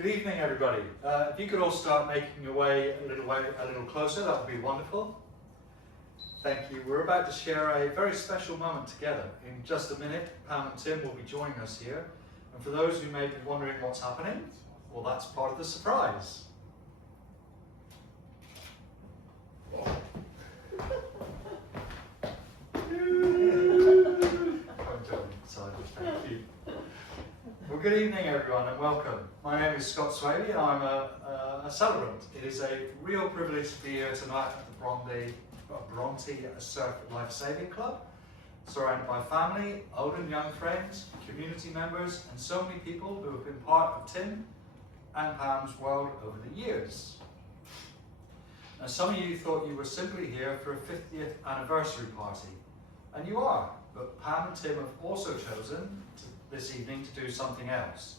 Good evening, everybody. If you could all start making your way a little closer, that would be wonderful. Thank you. We're about to share a very special moment together. In just a minute, Pam and Tim will be joining us here. And for those who may be wondering what's happening, well, that's part of the surprise. Thank you. Well, good evening, everyone, and welcome. My name is Scott Swaley, and I'm a celebrant. It is a real privilege to be here tonight at the Bronte Surf Life Saving Club, surrounded by family, old and young friends, community members, and so many people who have been part of Tim and Pam's world over the years. Now, some of you thought you were simply here for a 50th anniversary party, and you are, but Pam and Tim have also chosen this evening to do something else.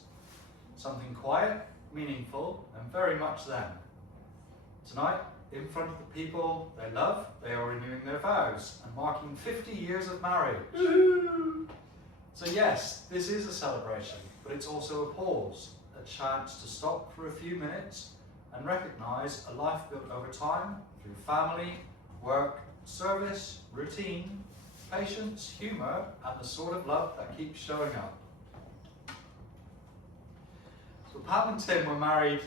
Something quiet, meaningful, and very much them. Tonight, in front of the people they love, they are renewing their vows and marking 50 years of marriage. So yes, this is a celebration, but it's also a pause, a chance to stop for a few minutes and recognise a life built over time through family, work, service, routine, patience, humour, and the sort of love that keeps showing up. So Pam and Tim were married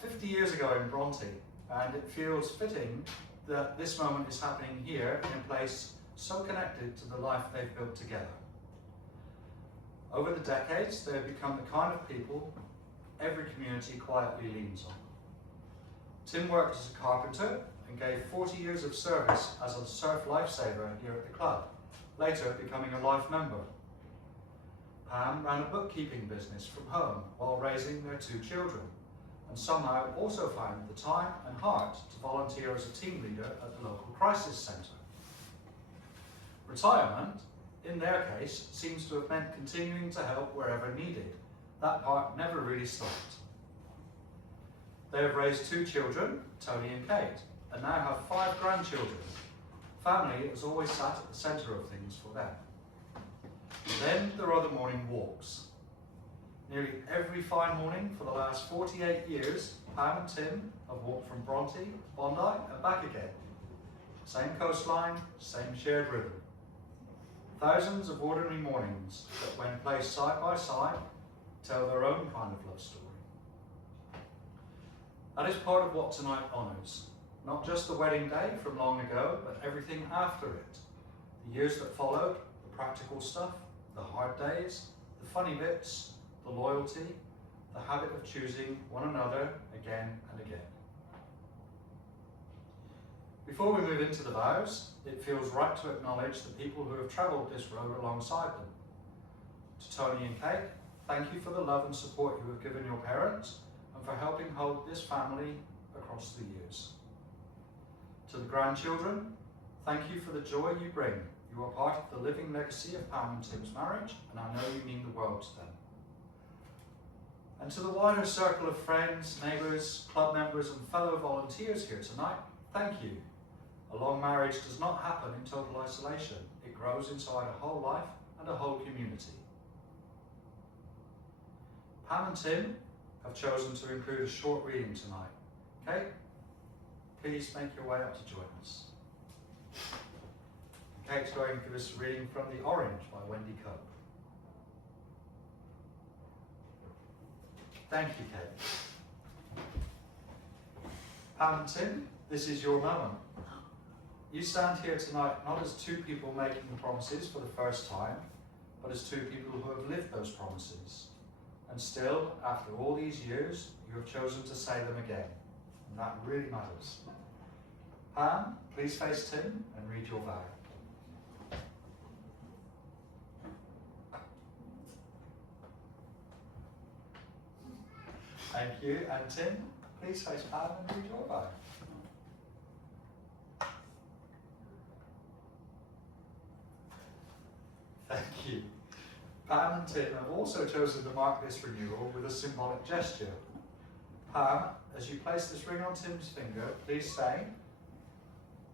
50 years ago in Bronte, and it feels fitting that this moment is happening here in a place so connected to the life they've built together. Over the decades, they have become the kind of people every community quietly leans on. Tim worked as a carpenter and gave 40 years of service as a surf lifesaver here at the club, later becoming a life member. Pam ran a bookkeeping business from home while raising their 2 children, and somehow also found the time and heart to volunteer as a team leader at the local crisis centre. Retirement, in their case, seems to have meant continuing to help wherever needed. That part never really stopped. They have raised 2 children, Tony and Kate, and now have 5 grandchildren. Family has always sat at the centre of things for them. And then there are the morning walks. Nearly every fine morning for the last 48 years, Pam and Tim have walked from Bronte to Bondi and back again. Same coastline, same shared rhythm. Thousands of ordinary mornings that, when placed side by side, tell their own kind of love story. That is part of what tonight honours. Not just the wedding day from long ago, but everything after it. The years that followed, the practical stuff, the hard days, the funny bits, the loyalty, the habit of choosing one another again and again. Before we move into the vows, it feels right to acknowledge the people who have travelled this road alongside them. To Tony and Kate, thank you for the love and support you have given your parents and for helping hold this family across the years. To the grandchildren, thank you for the joy you bring. You are part of the living legacy of Pam and Tim's marriage, and I know you mean the world to them. And to the wider circle of friends, neighbours, club members and fellow volunteers here tonight, thank you. A long marriage does not happen in total isolation. It grows inside a whole life and a whole community. Pam and Tim have chosen to include a short reading tonight. Okay? Please make your way up to join us. Kate's going to give us a reading from The Orange by Wendy Cope. Thank you, Kate. Pam and Tim, this is your moment. You stand here tonight not as 2 people making promises for the first time, but as 2 people who have lived those promises. And still, after all these years, you have chosen to say them again. And that really matters. Pam, please face Tim and read your vow. Thank you. And Tim, please face Pam and read your vow. Thank you. Pam and Tim have also chosen to mark this renewal with a symbolic gesture. Pam, as you place this ring on Tim's finger, please say,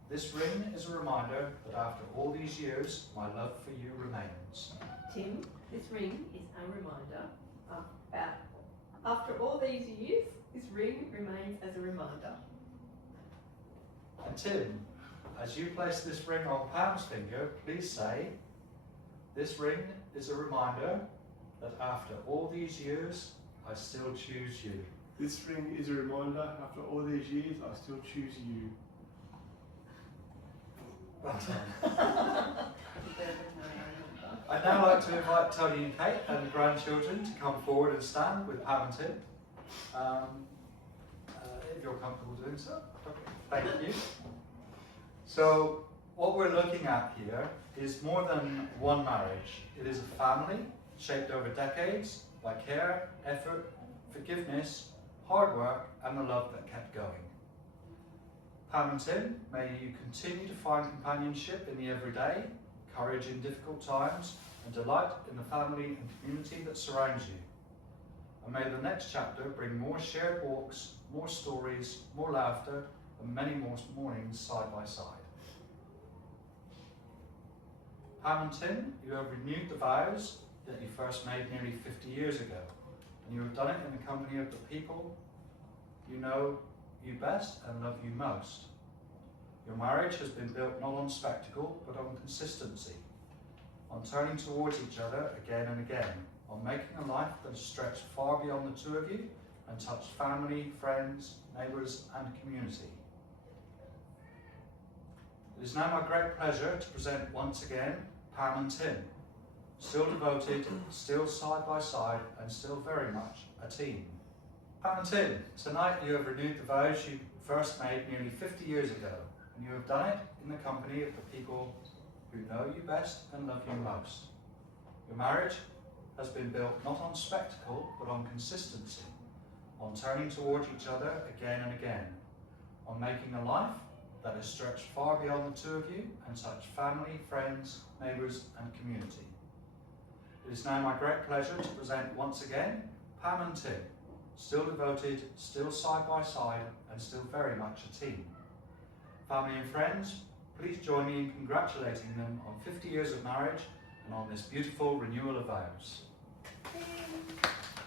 "This ring is a reminder that after all these years, my love for you remains." Tim, this ring is a reminder After all these years, this ring remains as a reminder. And Tim, as you place this ring on Pam's finger, please say, "This ring is a reminder that after all these years, I still choose you." This ring is a reminder, after all these years, I still choose you. Well done. I'd now like to invite Tony and Kate and the grandchildren to come forward and stand with Pam and Tim. If you're comfortable doing so. Okay. Thank you. So, what we're looking at here is more than one marriage. It is a family shaped over decades by care, effort, forgiveness, hard work, and the love that kept going. Pam and Tim, may you continue to find companionship in the everyday, courage in difficult times, and delight in the family and community that surrounds you. And may the next chapter bring more shared walks, more stories, more laughter, and many more mornings side by side. Pam and Tim, you have renewed the vows that you first made nearly 50 years ago, and you have done it in the company of the people you know you best and love you most. Your marriage has been built not on spectacle, but on consistency, on turning towards each other again and again, on making a life that has stretched far beyond the two of you and touched family, friends, neighbours and community. It is now my great pleasure to present once again Pam and Tim, still devoted, still side by side, and still very much a team. Pam and Tim, tonight you have renewed the vows you first made nearly 50 years ago, and you have done it in the company of the people who know you best and love you most. Your marriage has been built not on spectacle, but on consistency, on turning towards each other again and again, on making a life that has stretched far beyond the two of you and touched family, friends, neighbours and community. It is now my great pleasure to present once again Pam and Tim, still devoted, still side by side, and still very much a team. Family and friends, please join me in congratulating them on 50 years of marriage and on this beautiful renewal of vows.